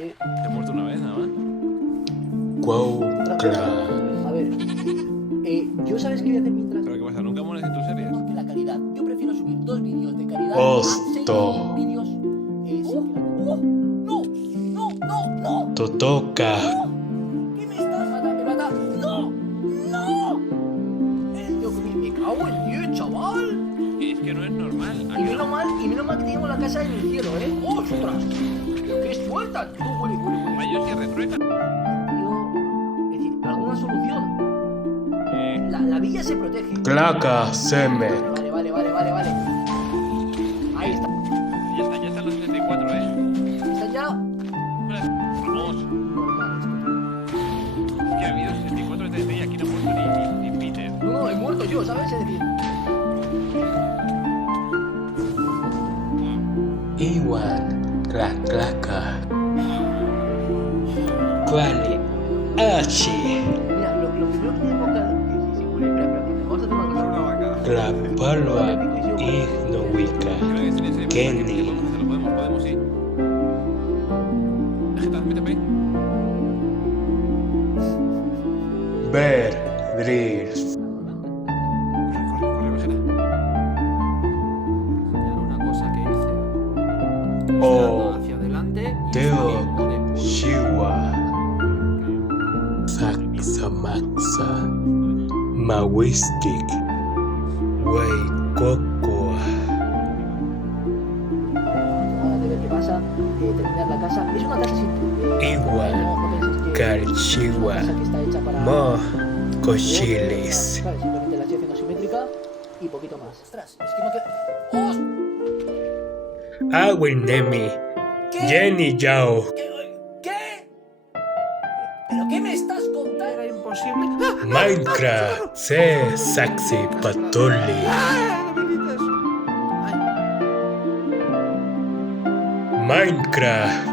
Sí. Te he muerto una vez, nada más. Wow, claro. A ver, yo sabes qué voy a hacer mientras. ¿Pero qué pasa? ¿Nunca mueres en tus series? Que la calidad. Yo prefiero subir 2 vídeos de calidad Hosto. a 6 vídeos sin que la... ¡No! ¡No! ¡No! ¡No! Totoka. ¿Qué me estás matando? ¡Me mata! ¡No! ¡No! Dios, me cago en Dios, chaval. Es que no es normal. ¿A Y que menos mal que teníamos la casa en el cielo, ¿eh? ¡Ostras! ¡Qué sueltan! Tú, huele. Rayos y retrueca. Tío, es decir, ¿alguna solución? La villa se protege. Claca, seme. Vale. Ahí está. Ya están los 64, ¿Están ya? Vamos. Normal esto. Es que ha habido 64 de TNT y aquí no ha muerto ni Peter. No, he muerto yo, ¿sabes? Es decir... Iwan, claca. Quali, Achi, Mira, lo primero que tenemos que... Sí, espera, que vamos a hacer una cosa. Clapalua, Ignowika, Kenny, Podemos, sí. Vegeta, méteme. Bear, Drills, Corre, Vegeta. Una cosa que hice. O, Hacia adelante y Teo, subir. Shiwa, Saxamaxa, Mawistic, Waikokoa, De ver qué pasa, terminar la casa. Es una casa simple. Igual, No penséis que Karchiwa, es una casa que está hecha para... Mo, Cochiles, Vale, simplemente la estoy haciendo simétrica y poquito más. Ostras, es que no queda... ¡Oh! Awinemi, Jenny Yao, ¿Qué? ¿Pero qué me estás contando? Era imposible. Minecraft, Se Saxi Patuli, ¡Ah! ¡No me grites! Minecraft,